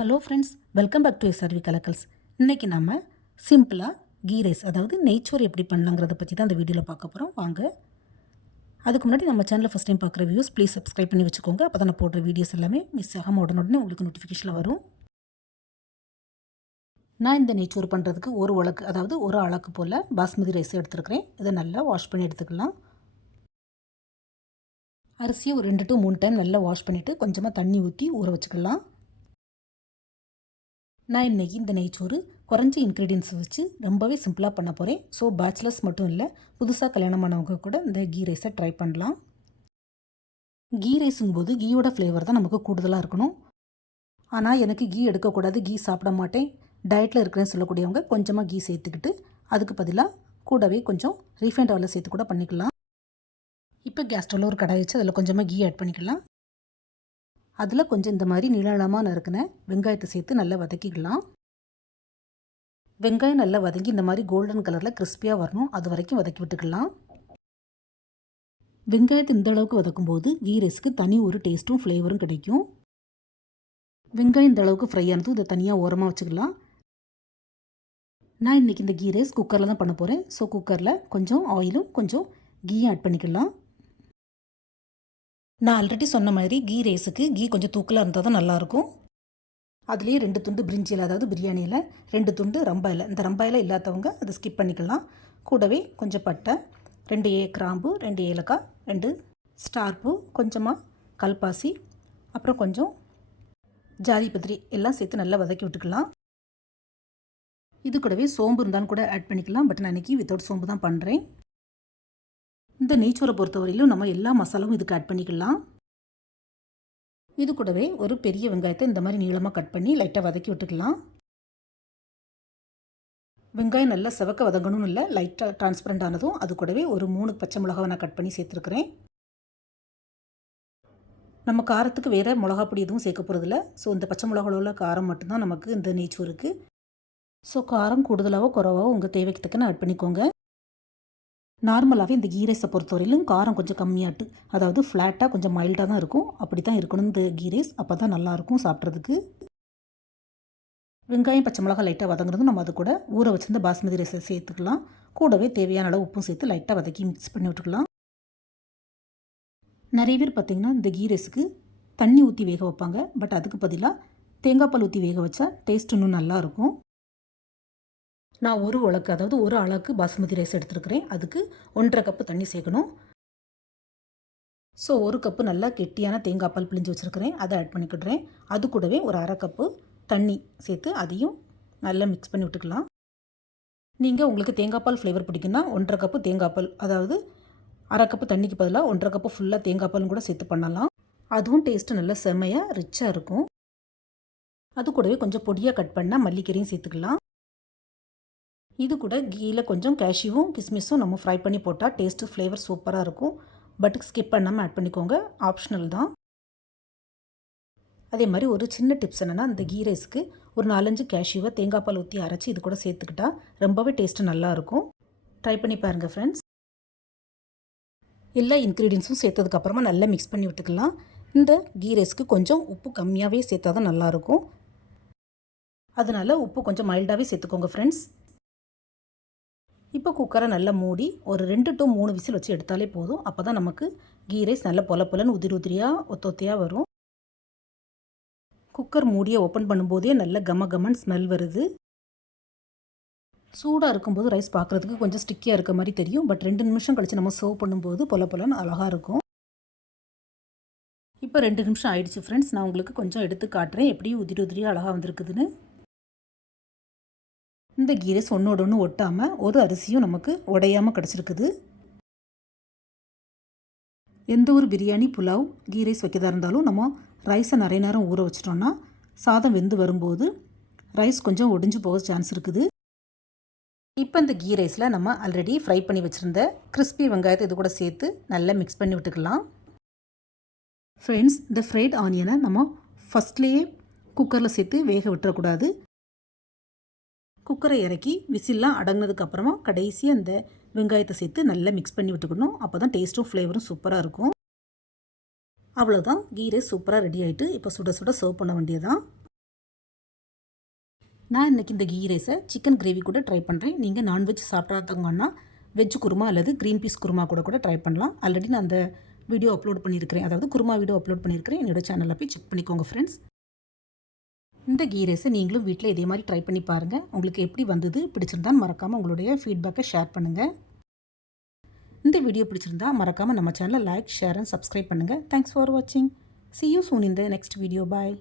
Hello friends, welcome back to SRV Kalakkals. இன்றைக்கி நம்ம சிம்பிளாக கீ ரைஸ், அதாவது நெய்ச்சோறு எப்படி பண்ணலாங்கிறத பற்றி தான் அந்த வீடியோவில் பார்க்க போகிறோம். வாங்க. அதுக்கு முன்னாடி நம்ம சேனலில் ஃபஸ்ட் டைம் பார்க்குற வியூஸ் ப்ளீஸ் சப்ஸ்கிரைப் பண்ணி வச்சுக்கோங்க. அப்போ தான் நான் போடுற வீடியோஸ் எல்லாமே மிஸ் ஆகாமல் உடனே உங்களுக்கு நோட்டிஃபிகேஷனில் வரும். நான் இந்த நெய்ச்சோறு பண்ணுறதுக்கு ஒரு உலக்கு, அதாவது ஒரு அளக்கு போல் பாஸ்மதி ரைஸ் எடுத்துருக்கிறேன். இதை நல்லா வாஷ் பண்ணி எடுத்துக்கலாம். அரிசியை ஒரு 2 to 3 டைம் நல்லா வாஷ் பண்ணிவிட்டு கொஞ்சமாக தண்ணி ஊற்றி ஊற வச்சுக்கலாம். நான் இன்றைக்கி இந்த நெய்ச்சோறு குறைஞ்ச இன்க்ரீடியன்ஸ் வச்சு ரொம்பவே சிம்பிளாக பண்ண போகிறேன். ஸோ பேச்சுலர்ஸ் மட்டும் இல்லை, புதுசாக கல்யாணமானவங்க கூட இந்த கீ ரைஸை ட்ரை பண்ணலாம். கீ ரைஸுங்கும்போது கீயோட ஃப்ளேவர் தான் நமக்கு கூடுதலாக இருக்கணும். ஆனால் எனக்கு கீ எடுக்கக்கூடாது, கீ சாப்பிட மாட்டேன், டயட்டில் இருக்கிறேன்னு சொல்லக்கூடியவங்க கொஞ்சமாக கீ சேர்த்துக்கிட்டு அதுக்கு பதிலாக கூடவே கொஞ்சம் ரீஃபைண்ட் ஆயிலை சேர்த்து கூட பண்ணிக்கலாம். இப்போ கேஸ் ஸ்டவ்வில் ஒரு கடாய் வச்சு அதில் கொஞ்சமாக கீ ஆட் பண்ணிக்கலாம். அதில் கொஞ்சம் இந்த மாதிரி நீளமாக நறுக்கின வெங்காயத்தை சேர்த்து நல்லா வதக்கிக்கலாம். வெங்காயம் நல்லா வதங்கி இந்த மாதிரி கோல்டன் கலரில் கிறிஸ்பியாக வரணும், அது வரைக்கும் வதக்கி விட்டுக்கலாம். வெங்காயத்தை இந்த அளவுக்கு வதக்கும்போது கீ ரைஸ்க்கு தனி ஒரு டேஸ்ட்டும் ஃப்ளேவரும் கிடைக்கும். வெங்காயம் இந்த அளவுக்கு ஃப்ரை ஆனதும் இதை தனியாக ஓரமாக வச்சுக்கலாம். நான் இன்றைக்கி இந்த கீ ரைஸ் குக்கரில் தான் பண்ண போகிறேன். ஸோ குக்கரில் கொஞ்சம் ஆயிலும் கொஞ்சம் கீயும் ஆட் பண்ணிக்கலாம். நான் ஆல்ரெடி சொன்ன மாதிரி கீ ரைஸுக்கு கீ கொஞ்சம் தூக்கலாக இருந்தால் தான் நல்லாயிருக்கும். அதுலேயே 2 துண்டு பிரிஞ்சி இலை, அதாவது பிரியாணியில் 2 துண்டு ரம்பா இலை. இந்த ரம்பா இலை இல்லாதவங்க அதை ஸ்கிப் பண்ணிக்கலாம். கூடவே கொஞ்சம் பட்டை, 2 கிராம்பு, 2 ஏலக்காய், 2 ஸ்டார் பூ, கொஞ்சமாக கல்பாசி, அப்புறம் கொஞ்சம் ஜாதிபத்திரி எல்லாம் சேர்த்து நல்லா வதக்கி விட்டுக்கலாம். இது கூடவே சோம்பு இருந்தாலும் கூட ஆட் பண்ணிக்கலாம். பட் நான் இன்றைக்கி வித்தவுட் சோம்பு தான் பண்ணுறேன். இந்த நெய்ச்சோரை பொறுத்தவரையிலும் நம்ம எல்லா மசாலாவும் இதுக்கு ஆட் பண்ணிக்கலாம். இது கூடவே ஒரு பெரிய வெங்காயத்தை இந்த மாதிரி நீளமாக கட் பண்ணி லைட்டாக வதக்கி விட்டுக்கலாம். வெங்காயம் நல்லா செவக்க வதங்கணும்னு இல்லை, லைட்டாக டிரான்ஸ்பரண்ட் ஆனதும் அது கூடவே ஒரு 3 பச்சை மிளகாவை நான் கட் பண்ணி சேர்த்துருக்குறேன். நம்ம காரத்துக்கு வேறு மிளகா பொடி எதுவும் சேர்க்க போகிறதில்ல. ஸோ இந்த பச்சை மிளகாவோட காரம் மட்டும்தான் நமக்கு இந்த நெய்ச்சோறுக்கு. ஸோ காரம் கூடுதலாகவோ குறைவாவோ உங்கள் தேவைக்கு தக்கன ஆட் பண்ணிக்கோங்க. நார்மலாகவே இந்த கீ ரைஸை பொறுத்தவரையிலும் காரம் கொஞ்சம் கம்மியாட்டு, அதாவது ஃப்ளாட்டாக கொஞ்சம் மைல்டாக தான் இருக்கும். அப்படி தான் இருக்கணும் இந்த கீ ரைஸ், அப்போ தான் நல்லாயிருக்கும் சாப்பிட்றதுக்கு. வெங்காயம் பச்சை மிளகா லைட்டாக வதங்குறதும் நம்ம அது கூட ஊற வச்சிருந்த பாஸ்மதி ரைஸை சேர்த்துக்கலாம். கூடவே தேவையான அளவு உப்பும் சேர்த்து லைட்டாக வதக்கி மிக்ஸ் பண்ணி விட்டுக்கலாம். நிறைய பேர் பார்த்திங்கன்னா இந்த கீ ரைஸுக்கு தண்ணி ஊற்றி வேக வைப்பாங்க. பட் அதுக்கு பதிலாக தேங்காய் பால் ஊற்றி வேக வச்சா டேஸ்ட் இன்னும் நல்லாயிருக்கும். நான் ஒரு உலக்கு, அதாவது ஒரு அளவுக்கு பாஸ்மதி ரைஸ் எடுத்துருக்கிறேன். அதுக்கு 1.5 கப்பு தண்ணி சேர்க்கணும். ஸோ 1 கப்பு நல்லா கெட்டியான தேங்காய் பால் பிழிஞ்சு வச்சுருக்கிறேன், அதை ஆட் பண்ணிக்கிடுறேன். அது கூடவே ஒரு 1/2 கப்பு தண்ணி சேர்த்து அதையும் நல்லா மிக்ஸ் பண்ணி விட்டுக்கலாம். நீங்கள் உங்களுக்கு தேங்காய் பால் ஃப்ளேவர் பிடிக்குன்னா 1.5 கப்பு தேங்காய் பால், அதாவது 1/2 கப்பு தண்ணிக்கு பதிலாக 1.5 கப்பு ஃபுல்லாக தேங்காய் பாலும் கூட சேர்த்து பண்ணலாம். அதுவும் டேஸ்ட்டு நல்லா செம்மையாக ரிச்சாக இருக்கும். அது கூடவே கொஞ்சம் பொடியாக கட் பண்ணால் மல்லிக்கீரையும் சேர்த்துக்கலாம். இது கூட கீயில் கொஞ்சம் கேஷ்யூவும் கிஸ்மிஸும் நம்ம ஃப்ரை பண்ணி போட்டால் டேஸ்ட்டு ஃப்ளேவர் சூப்பராக இருக்கும். பட் ஸ்கிப் பண்ணாமல் ஆட் பண்ணிக்கோங்க, ஆப்ஷனல் தான். அதே மாதிரி ஒரு சின்ன டிப்ஸ் என்னென்னா, இந்த கீ ரைஸ்க்கு ஒரு 4-5 கேஷ்யூவை தேங்காய் பால் ஊற்றி அரைச்சி இது கூட சேர்த்துக்கிட்டா ரொம்பவே டேஸ்ட்டு நல்லாயிருக்கும். ட்ரை பண்ணி பாருங்கள் ஃப்ரெண்ட்ஸ். எல்லா இன்க்ரீடியன்ஸும் சேர்த்ததுக்கப்புறமா நல்லா மிக்ஸ் பண்ணி விட்டுக்கலாம். இந்த கீ ரைஸ்க்கு கொஞ்சம் உப்பு கம்மியாகவே சேர்த்தா தான் நல்லாயிருக்கும். அதனால் உப்பு கொஞ்சம் மைல்டாகவே சேர்த்துக்கோங்க ஃப்ரெண்ட்ஸ். இப்போ குக்கரை நல்லா மூடி ஒரு 2 to 3 விசில் வச்சு எடுத்தாலே போதும். அப்போ தான் நமக்கு கீ ரைஸ் நல்ல பொலன்னு உதிரியாக ஒத்தொத்தையாக வரும். குக்கர் மூடியை ஓப்பன் பண்ணும்போதே நல்ல கமன்னு ஸ்மெல் வருது. சூடாக இருக்கும்போது ரைஸ் பார்க்குறதுக்கு கொஞ்சம் ஸ்டிக்கியாக இருக்க மாதிரி தெரியும். பட் 2 நிமிஷம் கழித்து நம்ம சர்வ் பண்ணும்போது பொலன்னு அழகாக இருக்கும். இப்போ 2 நிமிஷம் ஆயிடுச்சு ஃப்ரெண்ட்ஸ். நான் உங்களுக்கு கொஞ்சம் எடுத்து காட்டுறேன் எப்படி உதிரியாக அழகாக வந்திருக்குதுன்னு. இந்த கீ ரைஸ் ஒன்றோட ஒன்று ஒட்டாமல் ஒரு அரிசியும் நமக்கு உடையாமல் கிடச்சிருக்குது. எந்த ஒரு பிரியாணி, புலாவ், கீ ரைஸ் வைக்கதாக இருந்தாலும் நம்ம ரைஸை நிறைய நேரம் ஊற வச்சிட்டோன்னா சாதம் வெந்து வரும்போது ரைஸ் கொஞ்சம் ஒடிஞ்சு போக சான்ஸ் இருக்குது. இப்போ இந்த கீ ரைஸில் நம்ம ஆல்ரெடி ஃப்ரை பண்ணி வச்சுருந்த கிறிஸ்பி வெங்காயத்தை இது கூட சேர்த்து நல்லா மிக்ஸ் பண்ணி விட்டுக்கலாம். ஃப்ரெண்ட்ஸ், இந்த ஃப்ரைட் ஆனியனை நம்ம ஃபஸ்ட்லேயே குக்கரில் சேர்த்து வேக விட்டுறக்கூடாது. குக்கரை இறக்கி விசில்லாம் அடங்கினதுக்கப்புறமா கடைசியாக இந்த வெங்காயத்தை சேர்த்து நல்லா மிக்ஸ் பண்ணி விட்டுக்கணும். அப்போ தான் டேஸ்ட்டும் ஃப்ளேவரும் சூப்பராக இருக்கும். அவ்வளோதான், கீ ரைஸ் சூப்பராக ரெடி ஆகிட்டு இப்போ சுட சுட சர்வ் பண்ண வேண்டியதான். நான் இன்றைக்கி இந்த கீ ரைஸை சிக்கன் கிரேவி கூட ட்ரை பண்ணுறேன். நீங்கள் நான்வெஜ் சாப்பிடாதவங்கன்னா வெஜ் குருமா அல்லது க்ரீன் பீஸ் குருமா கூட ட்ரை பண்ணலாம். ஆல்ரெடி நான் அந்த வீடியோ அப்லோட் பண்ணியிருக்கிறேன், அதாவது குருமா வீடியோ அப்லோட் பண்ணியிருக்கிறேன். என்னோட சேனலில் போய் செக் பண்ணிக்கோங்க ஃப்ரெண்ட்ஸ். இந்த கீ ரைஸை நீங்களும் வீட்டில் இதே மாதிரி ட்ரை பண்ணி பாருங்கள். உங்களுக்கு எப்படி வந்தது, பிடிச்சிருந்தான்னு மறக்காமல் உங்களுடைய ஃபீட்பேக்கை ஷேர் பண்ணுங்கள். இந்த வீடியோ பிடிச்சிருந்தா மறக்காமல் நம்ம சேனலை லைக், ஷேர் அண்ட் சப்ஸ்கிரைப் பண்ணுங்கள். தேங்க்ஸ் ஃபார் வாட்சிங். See you soon in the next video. Bye.